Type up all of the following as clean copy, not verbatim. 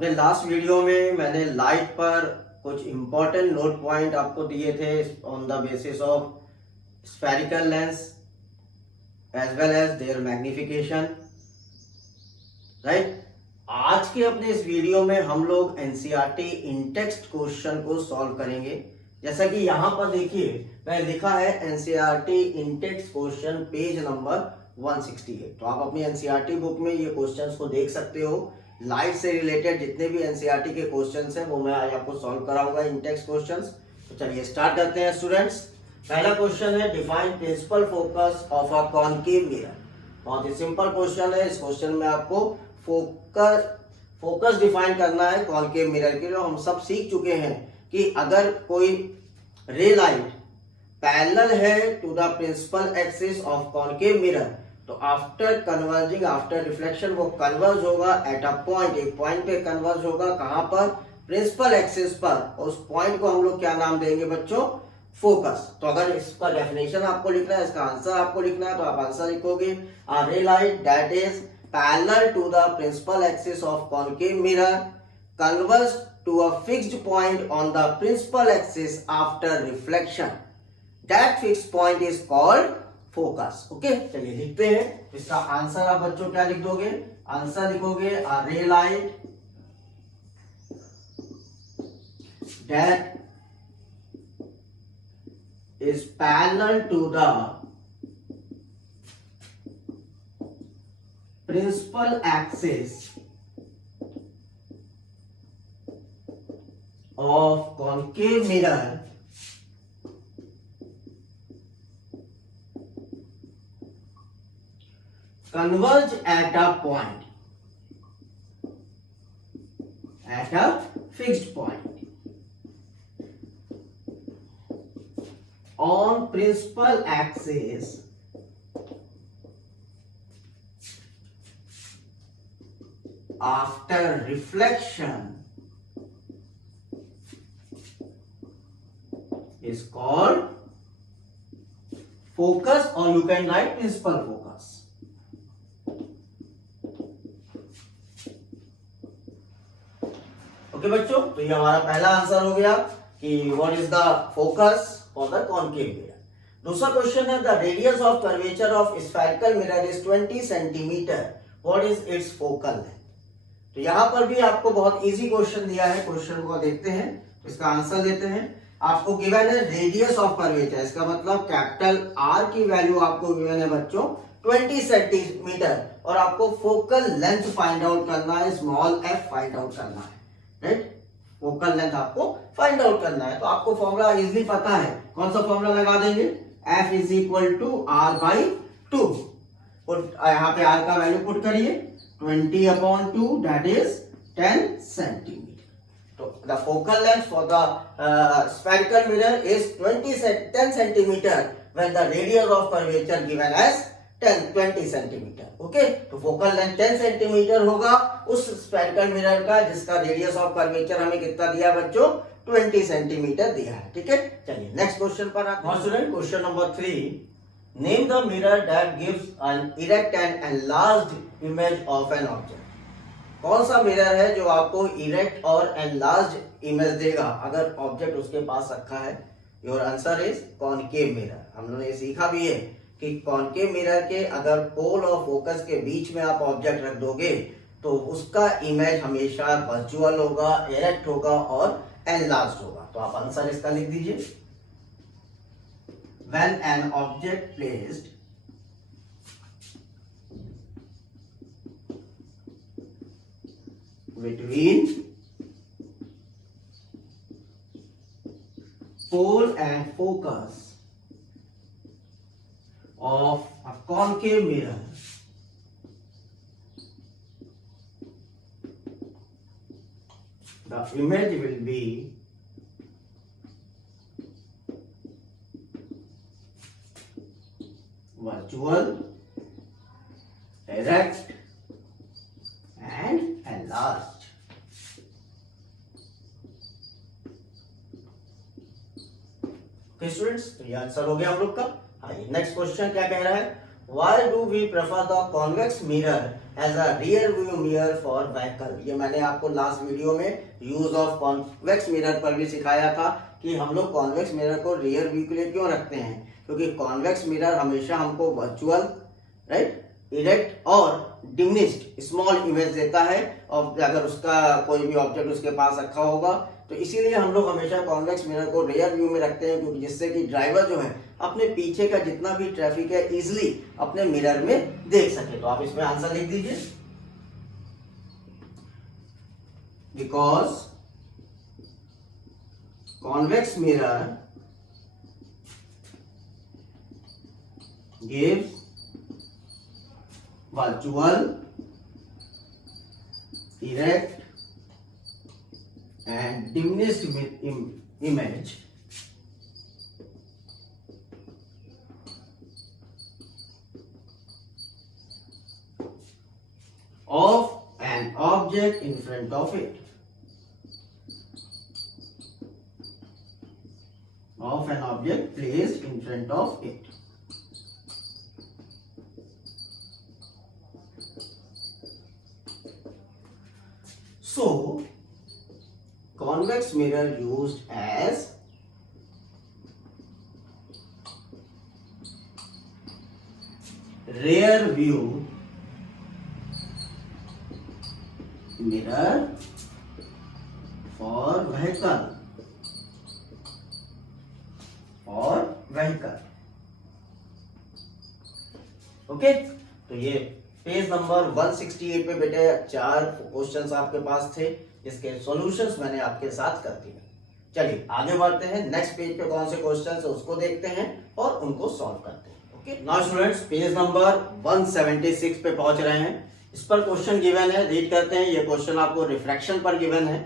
अपने last video में मैंने लाइट पर कुछ इंपॉर्टेंट नोट पॉइंट आपको दिए थे on the basis of spherical lens as well as their magnification, right. आज के अपने इस वीडियो में हम लोग एनसीईआरटी इन टेक्स्ट क्वेश्चन को सॉल्व करेंगे। जैसा कि यहाँ पर देखिए मैं लिखा है NCERT in text question page number 168। तो आप अपनी एनसीईआरटी बुक में ये क्वेश्चंस को देख सकते हो। लाइट से रिलेटेड जितने भी एनसीईआरटी के क्वेश्चंस हैं वो मैं आज आपको सॉल्व कराऊंगा इन टेक्स्ट क्वेश्चंस। तो चलिए स्टार्ट करते हैं स्टूडेंट्स। पहला क्वेश्चन है define principal focus of a concave mirror. बहुत ही सिंपल क्वेश्चन है। इस क्वेश्चन में आपको फोकस डिफाइन करना है कॉनकेव मिरर के। जो हम सब सीख चुके हैं कि अगर कोई रे लाइट पैरेलल है to the principal axis of concave mirror तो आफ्टर कन्वर्जिंग आफ्टर रिफ्लेक्शन वो कन्वर्ज होगा एट अ पॉइंट, एक पॉइंट पे कन्वर्ज होगा। कहां पर? प्रिंसिपल एक्सिस पर। उस पॉइंट को हम लोग क्या नाम देंगे बच्चों? फोकस। तो अगर इसका डेफिनेशन आपको लिखना है, इसका आंसर आपको लिखना है तो आप आंसर लिखोगे a ray light that is parallel to the principal axis of concave mirror converge to a fixed point on the principal axis after reflection, that fixed point is called focus. Okay, चलिए लिखते हैं। इसका answer आप बच्चों क्या लिख दोगे? Answer लिखोगे a ray light that is parallel to the principal axis of concave mirror converge at a point, at a fixed point on principal axis after reflection is called focus, or you can write principal focus. Okay बच्चों, तो ये हमारा पहला answer हो गया कि what is the focus for the concave mirror. दूसरा question है the radius of curvature of spherical mirror is 20 centimetre, what is it's focal length. तो यहां पर भी आपको बहुत इजी क्वेश्चन दिया है। क्वेश्चन को देखते हैं, इसका आंसर देते हैं। आपको गिवन है रेडियस ऑफ कर्वेचर, इसका मतलब कैपिटल आर की वैल्यू आपको गिवन है बच्चों 20 सेंटीमीटर और आपको फोकल लेंथ फाइंड आउट करना है, स्मॉल एफ फाइंड आउट करना है, राइट। फोकल लेंथ आपको फाइंड आउट करना है। तो आपको फॉर्मूला इजीली पता है, कौन सा फॉर्मूला लगा देंगे? F is equal to R by 2। यहाँ पे आर का वैल्यू पुट करिए 20/2 दैट इज 10 सेंटीमीटर। तो the focal length for the spherical mirror is 10 centimetre when the radius of curvature given as 20 centimetre. Okay, तो focal length 10 centimetre होगा उस spherical mirror का जिसका रेडियस ऑफ कर्वेचर हमें कितना दिया बच्चों? 20 सेंटीमीटर दिया है। ठीक है, चलिए नेक्स्ट क्वेश्चन पर आते हैं। Student, question number 3, name the mirror that gives an erect and enlarged image of an object. कौन सा मिरर है जो आपको इरेक्ट और एनलार्ज्ड इमेज देगा अगर ऑब्जेक्ट उसके पास रखा है? Your answer is concave mirror. हम लोगों ने सीखा भी है कि कॉनकेव मिरर के अगर पोल और फोकस के बीच में आप ऑब्जेक्ट रख दोगे तो उसका इमेज हमेशा वर्चुअल होगा, इरेक्ट होगा और एनलार्ज्ड होगा। तो आप आंसर इसका लिख दीजिए। When an object placed between pole and focus of a concave mirror the image will be virtual, erect and enlarged. Okay students, तो ये आंसर हो गया हम लोग का। आइए नेक्स्ट क्वेश्चन क्या कह रहा है? Why do we prefer the convex mirror as a rear view mirror for vehicle. ये मैंने आपको लास्ट वीडियो में यूज ऑफ कॉन्वेक्स मिरर पर भी सिखाया था कि हम लोग कॉन्वेक्स मिरर को रियर व्यू के लिए क्यों रखते हैं, क्योंकि कॉन्वेक्स मिरर हमेशा हमको वर्चुअल, राइट, इरेक्ट और डिमिनिश्ड स्मॉल इमेज देता है, और अगर उसका कोई भी ऑब्जेक्ट उसके पास रखा होगा तो इसीलिए हम लोग हमेशा कॉन्वेक्स मिरर को रियर व्यू में रखते हैं, क्योंकि जिससे कि ड्राइवर जो है अपने पीछे का जितना भी ट्रैफिक है इजिली अपने मिरर में देख सके। तो आप इसमें आंसर लिख दीजिए, because convex mirror gives virtual, erect and diminished image of an object in front of it, of an object placed in front of it. So, convex mirror used as rear view mirror for vehicle, okay. तो ये page number 168 पे बेटे 4 questions आपके पास थे, इसके solutions मैंने आपके साथ कर दिए। चलिए आगे बढ़ते हैं, नेक्स्ट पेज पे कौन से क्वेश्चंस है उसको देखते हैं और उनको सॉल्व करते हैं। Okay, now students page number 176 पे पहुंच रहे हैं। इस पर क्वेश्चन गिवन है, रीड करते हैं। ये क्वेश्चन आपको रिफ्रैक्शन पर गिवन है।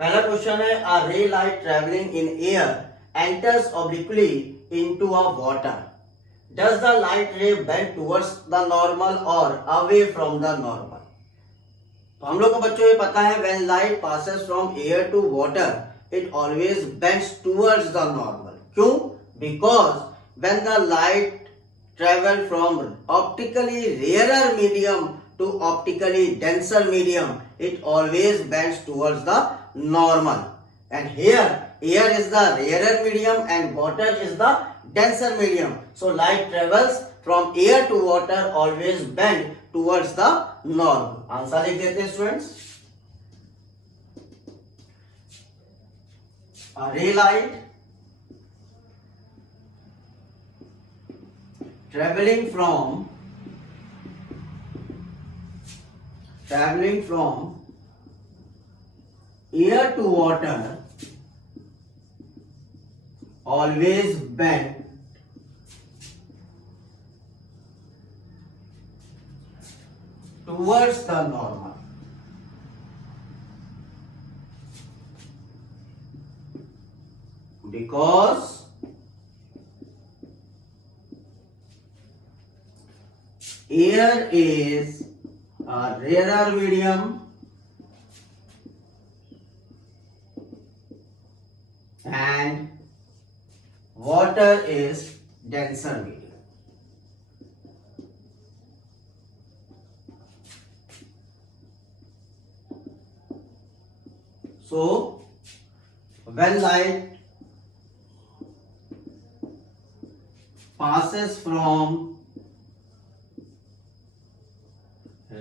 पहला क्वेश्चन है, अ ray light travelling in air enters obliquely into a water, does the light ray bend towards the normal or away from the normal? तो हम लोग को बच्चों ये पता है, when light passes from air to water it always bends towards the normal. क्यों? Because when the light travel from optically rarer medium to optically denser medium it always bends towards the normal, and here air is the rarer medium and water is the denser medium, so light travels from air to water always bend towards the normal. Answer लिख देते हैं students. A ray light traveling from air to water always bend towards the normal. Because air is a rarer medium and water is denser medium. So when light passes from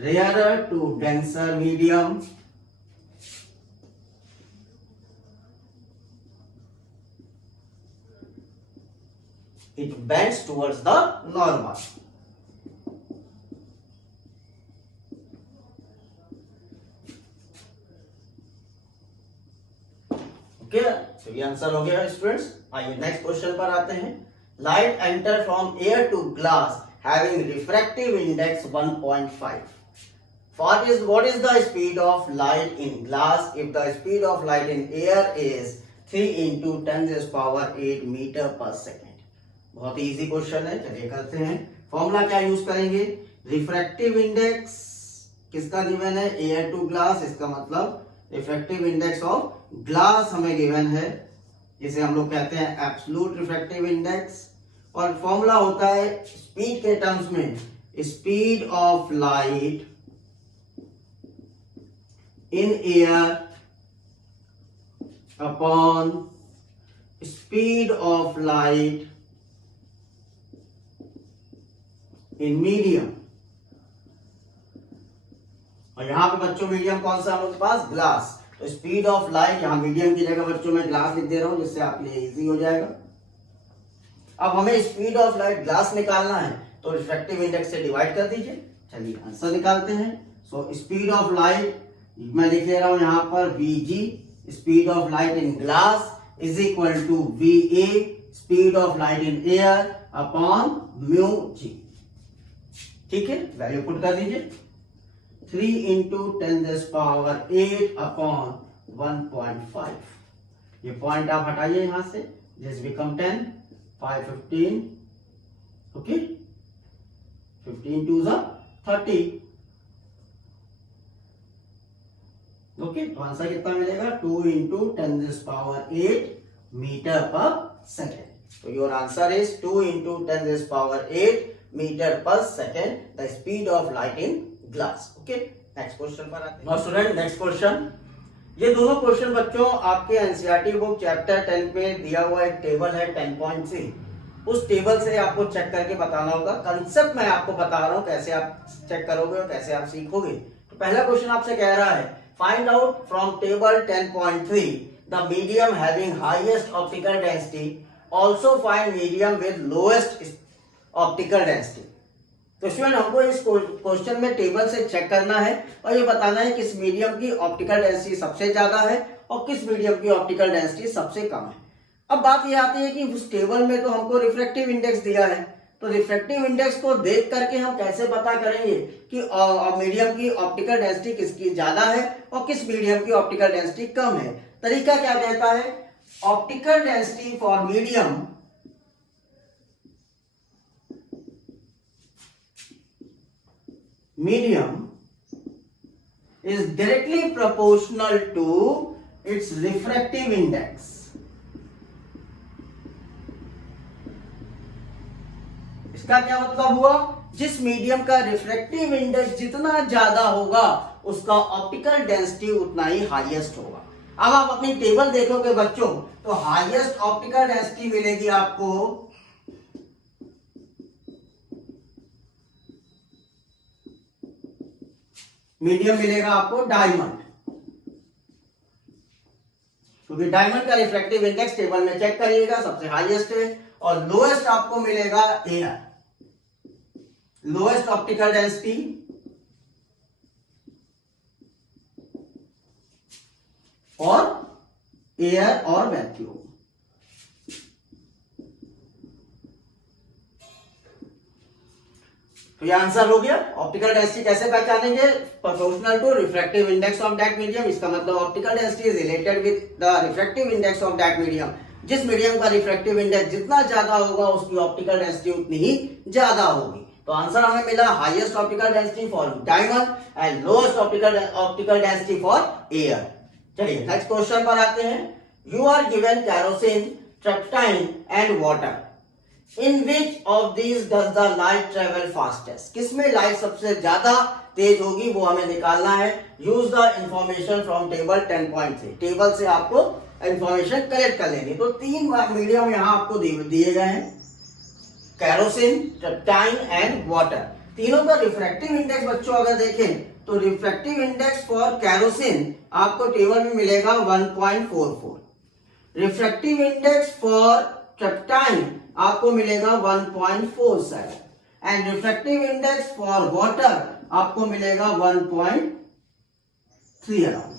rarer to denser medium, it bends towards the normal. Okay, तो ये answer हो गया students. आइए next question पर आते हैं। Light enter from air to glass having refractive index 1.5. What is the speed of light in glass if the speed of light in air is 3 into 10⁸ metre per second? बहुत ही easy question है, चलिए करते हैं। Formula क्या use करेंगे? Refractive index किसका given है? Air to glass, इसका मतलब रिफ्रैक्टिव इंडेक्स ऑफ ग्लास हमें गिवन है, जिसे हम लोग कहते हैं एब्सोल्यूट रिफ्रैक्टिव इंडेक्स। और फॉर्मूला होता है स्पीड के टर्म्स में, speed of light in air upon speed of light in medium। और यहां पे बच्चों मीडियम कौन सा है हम लोग के पास? ग्लास। तो स्पीड ऑफ लाइट, यहां मीडियम की जगह बच्चों मैं ग्लास लिख दे रहा हूं जिससे आपके लिए इजी हो जाएगा। अब हमें स्पीड ऑफ लाइट ग्लास निकालना है तो रिफ्रैक्टिव इंडेक्स से डिवाइड कर दीजिए। चलिए आंसर निकालते हैं। सो स्पीड ऑफ लाइट मैं लिख ले रहा हूं यहां पर Vg, speed of light in glass is equal to Va, speed of light in air upon mu G. ठीक है, वैल्यू पुट कर दीजिए। 3 into 10⁸ अपॉन 1.5। ये पॉइंट आप हटाइए यहां से, दिस बिकम 10, 5 15, ओके 15 2 30। ओके, तो आंसर कितना मिलेगा? 2 into 10⁸ मीटर पर सेकेंड। तो your answer is 2 into 10⁸ metre per second, the speed of light in glass. Okay, next question पर आते हैं। Now student, next question. ये दोनों क्वेश्चन बच्चों आपके एनसीईआरटी बुक चैप्टर 10 पे दिया हुआ एक टेबल है 10.3, उस टेबल से आपको चेक करके बताना होगा। कंसेप्ट मैं आपको बता रहा हूं कैसे आप चेक करोगे और कैसे आप सीखोगे। तो पहला क्वेश्चन आपसे कह रहा है, find out from table 10.3 the medium having highest optical density, also find medium with lowest optical density. तो स्टूडेंट हमको इस क्वेश्चन में टेबल से चेक करना है और ये बताना है किस मीडियम की ऑप्टिकल डेंसिटी सबसे ज्यादा है और किस मीडियम की ऑप्टिकल डेंसिटी सबसे कम है। अब बात ये आती है कि उस टेबल में तो हमको रिफ्रैक्टिव इंडेक्स दिया है, तो रिफ्रैक्टिव इंडेक्स को देख करके हम कैसे पता करेंगे कि मीडियम की ऑप्टिकल डेंसिटी किसकी ज्यादा है और किस मीडियम की ऑप्टिकल डेंसिटी कम है। तरीका क्या कहता है? Optical density for medium is directly proportional to its refractive index। इसका क्या मतलब हुआ? जिस मीडियम का रिफ्रैक्टिव इंडेक्स जितना ज्यादा होगा उसका ऑप्टिकल डेंसिटी उतना ही हाईएस्ट होगा। अब आप अपनी टेबल देखोगे बच्चों तो हाईएस्ट ऑप्टिकल डेंसिटी मिलेगी आपको मीडियम मिलेगा आपको डायमंड, क्योंकि डायमंड का रिफ्रैक्टिव इंडेक्स टेबल में चेक करिएगा सबसे हाईएस्ट है। और लोएस्ट आपको मिलेगा एयर, लोएस्ट ऑप्टिकल डेंसिटी और एयर और वैक्यूम। तो ये आंसर हो गया। ऑप्टिकल डेंसिटी कैसे पहचानेंगे? Proportional to refractive index of that medium. इसका मतलब optical density is related with the refractive index of that medium. जिस मीडियम का रिफ्रैक्टिव इंडेक्स जितना ज्यादा होगा उसकी ऑप्टिकल डेंसिटी उतनी ही ज्यादा होगी। तो आंसर हमें मिला highest optical density for diamond and lowest optical density for air. चलिए नेक्स्ट क्वेश्चन पर आते हैं। You are given kerosene, turpentine and water. In which of these does the light travel fastest? किसमें लाइट सबसे ज्यादा तेज होगी वो हमें निकालना है। Use the information from table 10.3। Table से आपको इंफॉर्मेशन कलेक्ट कर लेंगे। तो तीन मीडियम यहाँ आपको दिए गए हैं, कैरोसिन, ट्रप्टाइन एंड वाटर। तीनों का रिफ्रैक्टिव इंडेक्स बच्चों अगर देखें तो रिफ्रैक्टिव इंडेक्स फॉर कैरोसिन आपको टेबल में मिलेगा 1.44। रिफ्रैक्टिव इंडेक्स फॉर ट्रप्टाइन आपको मिलेगा 1.47 and refractive index for water आपको मिलेगा 1.3 अराउंड।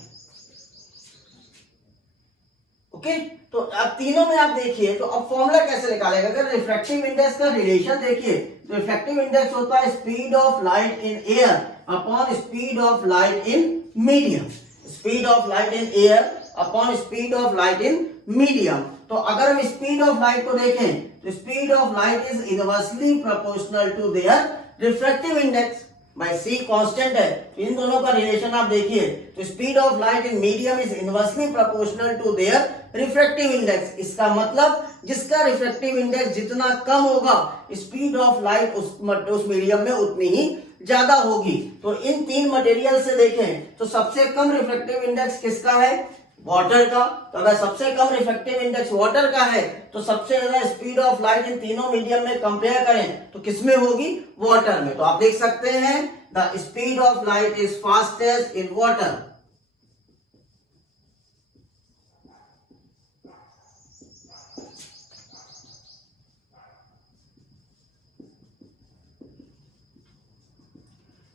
ओके, तो अब तीनों में आप देखिए तो अब फॉर्मूला कैसे निकालेगा? अगर रिफ्रैक्टिव इंडेक्स का रिलेशन देखिए तो रिफ्रैक्टिव इंडेक्स होता है speed of light in air upon speed of light in medium. Speed of light in air upon speed of light in medium. तो अगर हम स्पीड ऑफ लाइट को देखें तो speed of light is inversely proportional to their refractive index by C constant है। इन दोनों का रिलेशन आप देखिए तो speed of light in medium is inversely proportional to their refractive index. इसका मतलब जिसका रिफ्रैक्टिव इंडेक्स जितना कम होगा स्पीड ऑफ लाइट उस मीडियम में उतनी ही ज्यादा होगी। तो इन तीन मटेरियल से देखें तो सबसे कम रिफ्रैक्टिव इंडेक्स किसका है? वाटर का। तो अगर सबसे कम रिफ्रैक्टिव इंडेक्स वाटर का है तो सबसे ज्यादा स्पीड ऑफ लाइट इन तीनों मीडियम में कंपेयर करें तो किसमें होगी? वाटर में। तो आप देख सकते हैं the speed of light is fastest in water.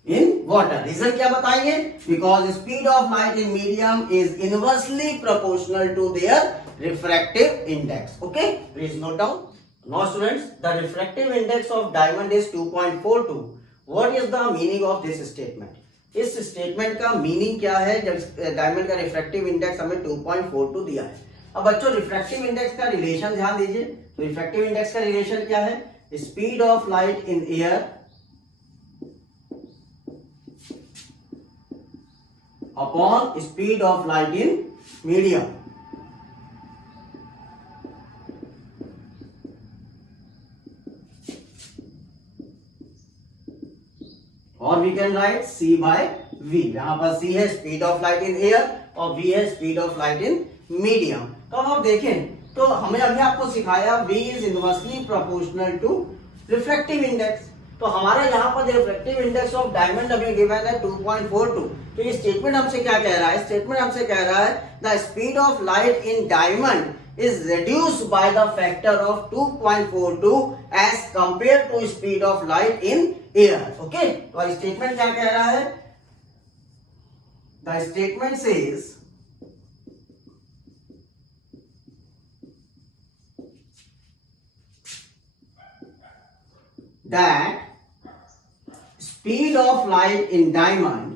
In water. Reason क्या बताएंगे? Because speed of light in medium is inversely proportional to their refractive index. Okay, please note down. Now students, the refractive index of diamond is 2.42। What is the meaning of this statement? इस statement का meaning क्या है जब diamond का refractive index हमें 2.42 दिया है? अब बच्चों रिफ्रैक्टिव इंडेक्स का रिलेशन ध्यान दीजिए। तो रिफ्रैक्टिव इंडेक्स का रिलेशन क्या है? Speed of light in air upon speed of light in medium. और we can write C by V। यहां पर C है speed of light in air और V है speed of light in medium. तो अब आप देखें तो हमने अभी आपको सिखाया V is inversely proportional to refractive index. तो हमारा यहाँ पर रिफ्रैक्टिव इंडेक्स ऑफ डायमंड अभी गिवन है 2.42। तो ये स्टेटमेंट हमसे क्या कह रहा है? स्टेटमेंट हमसे कह रहा है the speed of light in diamond is reduced by the factor of 2.42 as compare to speed of light in air. Okay, तो स्टेटमेंट क्या कह रहा है? The statement says that speed of light in diamond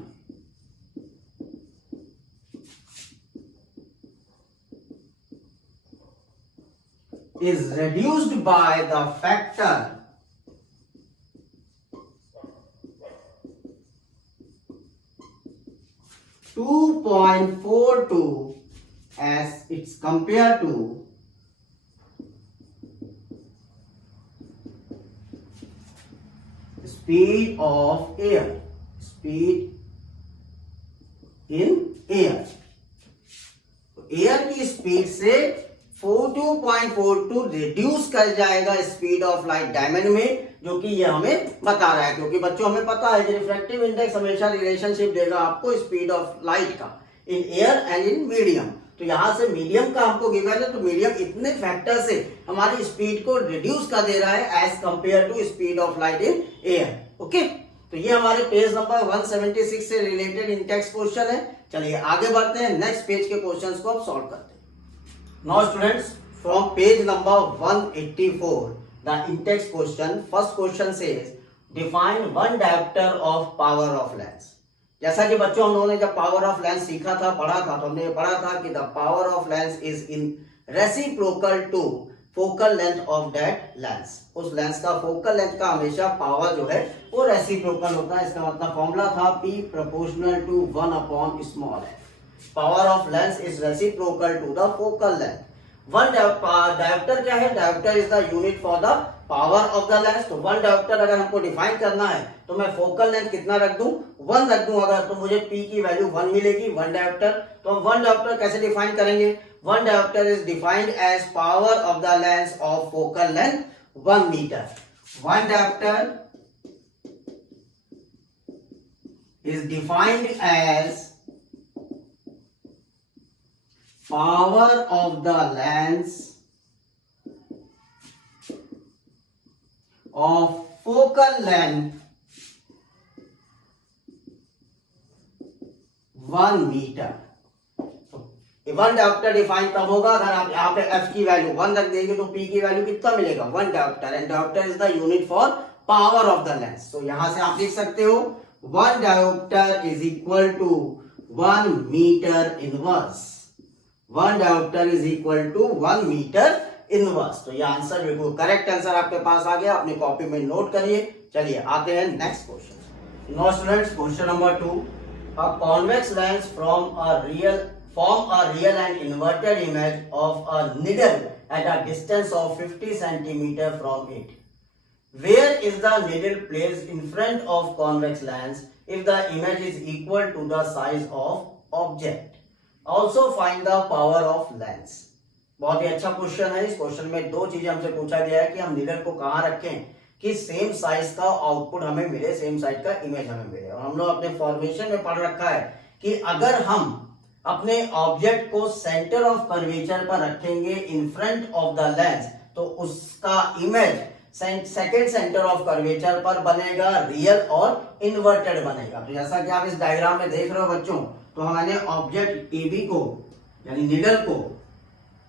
is reduced by the factor 2.42 as it's compared to speed of air, speed in air। Air की speed से 2.42 reduce कर जाएगा speed of light diamond में, जो कि ये हमें बता रहा है। क्योंकि बच्चों हमें पता है कि रिफ्रैक्टिव इंडेक्स हमेशा रिलेशनशिप देगा आपको स्पीड ऑफ लाइट का in air and in medium. तो यहां से मीडियम का हमको गिवन है, तो मीडियम इतने फैक्टर से हमारी स्पीड को रिड्यूस कर दे रहा है as compare to speed of light in air. Okay, तो ये हमारे पेज नंबर 176 से रिलेटेड इंटेक्स क्वेश्चन है। चलिए आगे बढ़ते हैं, नेक्स्ट पेज के क्वेश्चंस को अब सॉल्व करते हैं। Now students, from page number 184 the Intex question, first question says define one dioptre of power of lens. जैसा कि बच्चों हम लोगों ने जब पावर ऑफ लेंस सीखा था, पढ़ा था, तो हमने पढ़ा था कि the power of lens is in reciprocal to focal length of that lens. उस लेंस का फोकल लेंथ का हमेशा पावर जो है वो रेसिप्रोकल होता है। इसका मतलब फॉर्मूला था P proportional to 1 upon small f। Power of lens is reciprocal to the focal length. One dioptre क्या है? Dioptre is the unit for the power of the lens. तो वन डायोप्टर अगर हमको डिफाइन करना है तो मैं फोकल लेंथ कितना रख दूं? 1 रख दूं अगर, तो मुझे P की वैल्यू 1 मिलेगी, वन डायोप्टर। तो हम वन डायोप्टर कैसे डिफाइन करेंगे? One dioptre is defined as power of the lens of focal length 1 metre. One dioptre is defined as power of the lens of focal length 1 metre. One dioptre define तब होगा अगर आप यहाँ पे f की value 1 रख देंगे तो P की वैल्यू कितना मिलेगा? 1 dioptre. And dioptre is the unit for power of the lens. तो यहां से आप लिख सकते हो 1 dioptre is equal to 1 metre inverse. 1 dioptre is equal to 1 metre inverse. तो ये आंसर बिल्कुल करेक्ट आंसर आपके पास आ गया, अपनी कॉपी में नोट करिए। चलिए आते हैं next question. No students, question number 2, a convex lens form a real and inverted image of a needle at a distance of 50 cm from it. Where is the needle placed in front of convex lens if the image is equal to the size of object? Also find the power of lens. बहुत ही अच्छा question है। इस question में दो चीजें हमसे पूछा गया है कि हम नीडल को कहाँ रखें कि सेम साइज का आउटपुट हमें मिले, सेम साइज का इमेज हमें मिले। और हम लोग अपने फॉर्मेशन में पढ़ रखा है कि अगर हम अपने ऑब्जेक्ट को सेंटर ऑफ कर्वेचर पर रखेंगे in front of the lens तो उसका image second centre of curvature पर बनेगा, रियल और इन्वर्टेड बनेगा। तो जैसा कि आप इस डायग्राम में देख रहे हो बच्चों, तो हमने ऑब्जेक्ट AB को यानी निडल को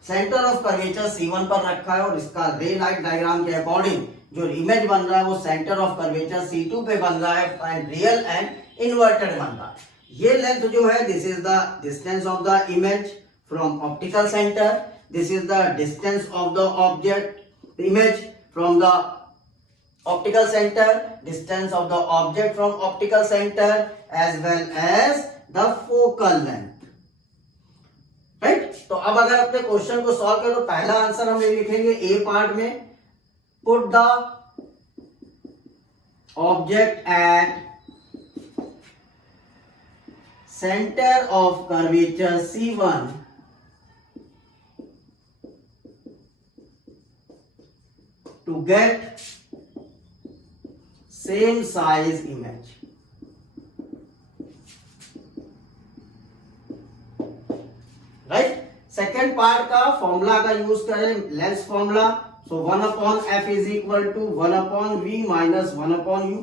सेंटर ऑफ कर्वेचर C1 पर रखा है और इसका रे लाइट डायग्राम के अकॉर्डिंग जो इमेज बन रहा है वो सेंटर ऑफ कर्वेचर C2 पे बन रहा है एंड रियल एंड इन्वर्टेड बन रहा है। ये लेंथ जो है this is the distance of the image from optical centre, this is the distance of the object image from the optical center, distance of the object from optical center as well as the focal length, right? तो अब अगर अपने question को solve करें तो पहला answer हम ये लिखेंगे ए पार्ट में, put the object at center of curvature C1 to get same size image. Right? Second part का फॉर्मूला अगर यूज करें lens formula, so 1/f is equal to 1/v minus 1/u।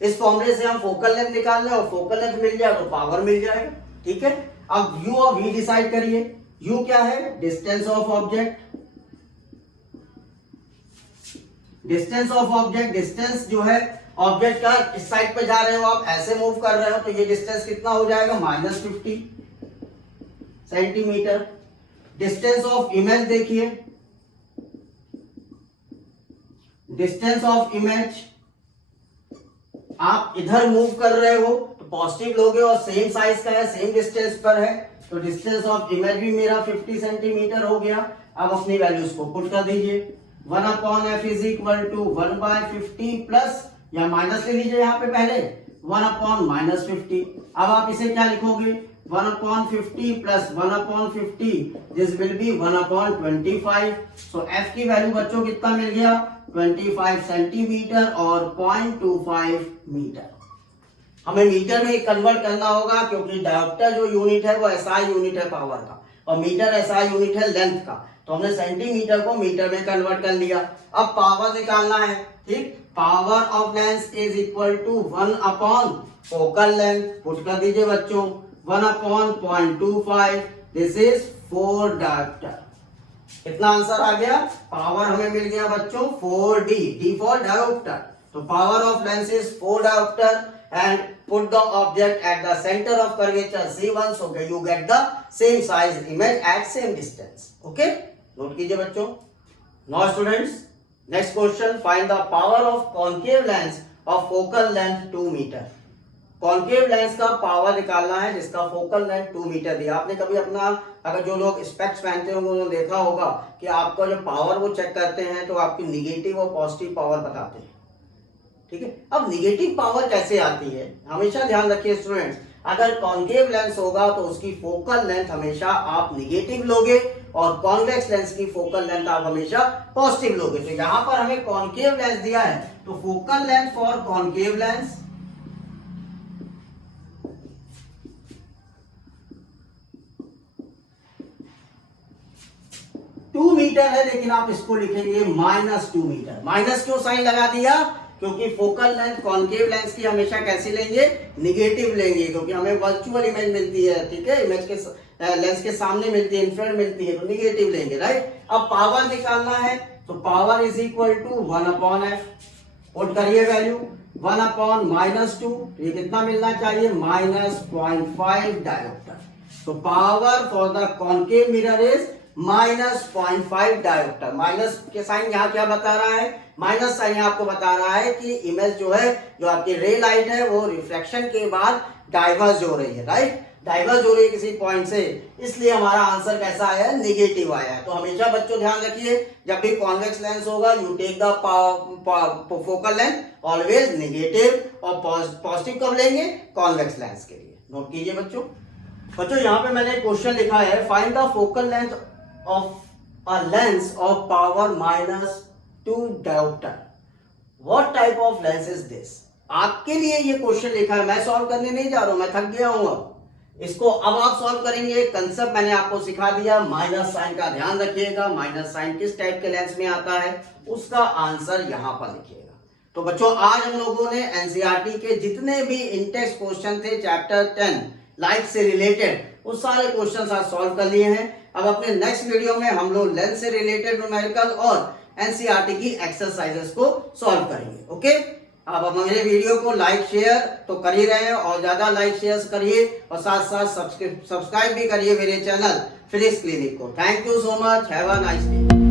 इस फॉर्मूले से हम फोकल लेंथ निकाल लें और फोकल लेंथ मिल जाए तो पावर मिल जाएगा। ठीक है, अब u और v डिसाइड करिए। u क्या है? Distance of object, distance of object, distance जो है ऑब्जेक्ट का इस साइड पे जा रहे हो आप, ऐसे मूव कर रहे हो तो ये डिस्टेंस कितना हो जाएगा? -50 सेंटीमीटर। डिस्टेंस ऑफ इमेज देखिए, डिस्टेंस ऑफ इमेज आप इधर मूव कर रहे हो तो पॉजिटिव लोगे और सेम साइज का है, सेम डिस्टेंस पर है, तो डिस्टेंस ऑफ इमेज भी मेरा 50 सेंटीमीटर हो गया। अब अपनी वैल्यूज को पुट कर दीजिए। 1/f is equal to 1/50 plus या माइनस ले लीजिए यहाँ पे पहले 1/-50। अब आप इसे क्या लिखोगे? 1/50 plus 1/50 this will be 1/25। So f की वैल्यू बच्चों कितना मिल गया? 25 सेंटीमीटर और 0.25 मीटर। हमें मीटर में कन्वर्ट करना होगा क्योंकि डायोप्टर जो यूनिट है वो SI यूनिट है पावर का और मीटर SI यूनिट है लेंथ का, तो हमने सेंटीमीटर को मीटर में कन्वर्ट कर लिया। अब पावर निकालना है। ठीक, power of lens is equal to 1/ focal length. Put कर दीजिए बच्चों 1/0.25 दिस इज 4 डायोप्टर। कितना आंसर आ गया? पावर हमें मिल गया बच्चों 4D, D फॉर डायोप्टर। तो power of lens is 4 dioptre and put the object at the center of curvature C1 so that you get the same size image at same distance. Okay, note कीजिए बच्चों। Now students, next question, find the power of concave lens of focal length 2 meter. Concave lens का power निकालना है जिसका focal length 2 metre दिया। आपने कभी अपना, अगर जो लोग स्पेक्स पहनते होंगे उन्होंने देखा होगा कि आपका जो पावर वो चेक करते हैं तो आपकी निगेटिव और पॉजिटिव पावर बताते हैं। ठीक है, अब निगेटिव पावर कैसे आती है? हमेशा ध्यान रखिए स्टूडेंट्स, अगर कॉन्केव लेंस होगा तो उसकी फोकल लेंथ हमेशा आप निगेटिव लोगे और कॉन्वेक्स लेंस की फोकल लेंथ आप हमेशा पॉजिटिव लोगे। तो यहां पर हमें कॉन्केव लेंस दिया है तो focal length for concave lens two metre है, लेकिन आप इसको लिखेंगे -2 मीटर। माइनस क्यों साइन लगा दिया? क्योंकि फोकल लेंथ कॉन्केव लेंस की हमेशा कैसी लेंगे? निगेटिव लेंगे, क्योंकि हमें वर्चुअल इमेज मिलती है। ठीक है, इमेज के लेंस के सामने मिलती है, इंफ्रारेड मिलती है, तो निगेटिव लेंगे। राइट, अब पावर निकालना है तो power is equal to 1/f। Put करिए वैल्यू 1/-2, ये कितना मिलना चाहिए? -0.5 डायोप्टर। तो power for the concave mirror is -0.5 dioptre. Minus के साइन यहाँ क्या बता रहा है? माइनस साइन आपको बता रहा है कि इमेज जो है, जो आपकी रे लाइट है वो रिफ्लेक्शन के बाद डाइवर्ज हो रही है। राइट, डाइवर्ज हो रही है किसी पॉइंट से, इसलिए हमारा आंसर कैसा आया है, निगेटिव आया है। तो हमेशा बच्चों ध्यान रखिए, जब भी कॉन्वेक्स लेंस होगा you take the focal length always negative, और पॉजिटिव कब लेंगे, कॉन्वेक्स लेंस के लिए। नोट कीजिए बच्चों। यहाँ पे मैंने क्वेश्चन लिखा है, find the focal length of a lens of power -2 dioptre, what type of lens is this. आपके लिए ये क्वेश्चन लिखा है, मैं सॉल्व करने नहीं जा रहा हूं, मैं थक गया हूं। अब इसको अब आप सॉल्व करेंगे। कंसेप्ट मैंने आपको सिखा दिया, माइनस साइन का ध्यान रखिएगा, माइनस साइन किस टाइप के लेंस में आता है उसका आंसर यहां पर लिखिएगा। तो बच्चों आज हम लोगों ने एनसीईआरटी के जितने भी इंटेक्स क्वेश्चन थे चैप्टर 10 लाइट से रिलेटेड, वो सारे क्वेश्चन आज सॉल्व कर लिए हैं। अब अपने नेक्स्ट वीडियो में हम लोग लेंस से रिलेटेड न्यूमेरिकल और एनसीईआरटी की एक्सरसाइजेस को सॉल्व करेंगे। ओके, अब मेरे वीडियो को लाइक शेयर तो कर ही रहे हैं, और ज्यादा लाइक शेयर करिए, और साथ साथ सब्सक्राइब भी करिए मेरे चैनल फिजिक्स क्लिनिक को। Thank you so much, have a nice day.